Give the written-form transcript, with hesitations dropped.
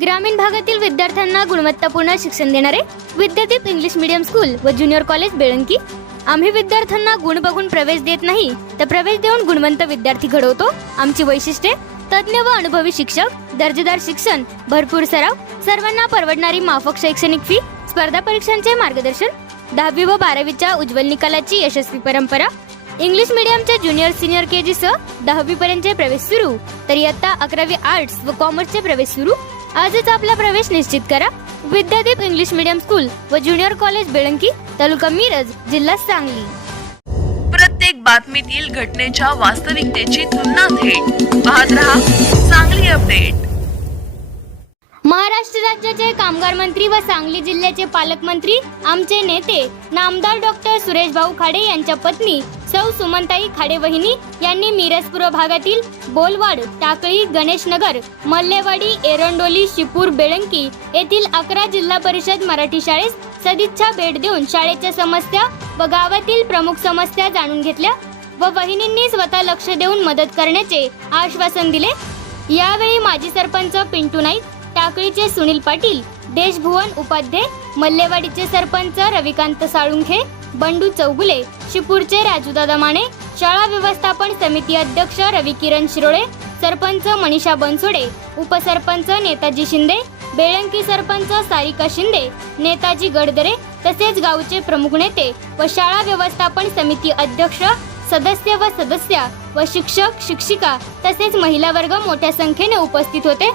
ग्रामीण भागातील विद्यार्थ्यांना गुणवत्तापूर्ण शिक्षण देणारे विद्यादीप इंग्लिश मीडियम स्कूल व ज्युनियर कॉलेज बेळंकी। आम्ही विद्यार्थ्यांना गुण बघून प्रवेश देत नाही, तर प्रवेश देऊन गुणवंत विद्यार्थी घडवतो। आमची वैशिष्ट्ये: तज्ञ व अनुभवी शिक्षक, दर्जेदार शिक्षण, भरपूर सराव, सर्वांना परवडणारी माफक शैक्षणिक फी, स्पर्धा परीक्षांचे मार्गदर्शन, 10वी व 12वीच्या उज्ज्वल निकालाची यशस्वी परंपरा, इंग्लिश मीडियमच्या ज्युनियर सिनियर केजी सह 10वी पर्यंतचे प्रवेश सुरू, तर इयत्ता 11वी आर्ट्स व कॉमर्सचे प्रवेश सुरू। आजच आपला प्रवेश निश्चित करा। विद्यादीप इंग्लिश मीडियम स्कूल व ज्युनियर कॉलेज बेळंकी, तालुका मिरज, जिल्हा सांगली। प्रत्येक बातमीतील घटनेच्या वास्तविकतेची तुलना थेट पाहत रहा सांगली अपडेट। महाराष्ट्र राज्याचे कामगार मंत्री व सांगली जिल्ह्याचे पालकमंत्री, आमचे नेते नामदार डॉक्टर सुरेश भाऊ खाडे यांच्या पत्नी सौ सुमनताई खाडे वहिनी यांनी मिरज पूर्व भागातील बोलवाड, टाकळी, गणेशनगर, मल्लेवाडी, एरंडोली, शिपूर, बेळंकी येथील 11 जिल्हा परिषद मराठी शाळेस सदिच्छा भेट देऊन शाळेच्या समस्या व गावातील प्रमुख समस्या जाणून घेतल्या व वहिनींनी स्वतः लक्ष देऊन मदत करण्याचे आश्वासन दिले। यावेळी माजी सरपंच पिंटू नाईक, टाकळीचे सुनील पाटील, देशभुवन उपाध्याय, मल्लेवाडीचे सरपंच रविकांत साळुंखे, बंडू चौगुले, शिपूरचे राजूदादा माने, शाळा व्यवस्थापन समिती अध्यक्ष रवी किरण शिरोळे, सरपंच मनीषा बनसोडे, उपसरपंच नेताजी शिंदे, बेळंकी सरपंच सारिका शिंदे, नेताजी गडदरे तसेच गावचे प्रमुख नेते व शाळा व्यवस्थापन समिती अध्यक्ष, सदस्य व सदस्या व शिक्षक शिक्षिका तसेच महिला वर्ग मोठ्या संख्येने उपस्थित होते।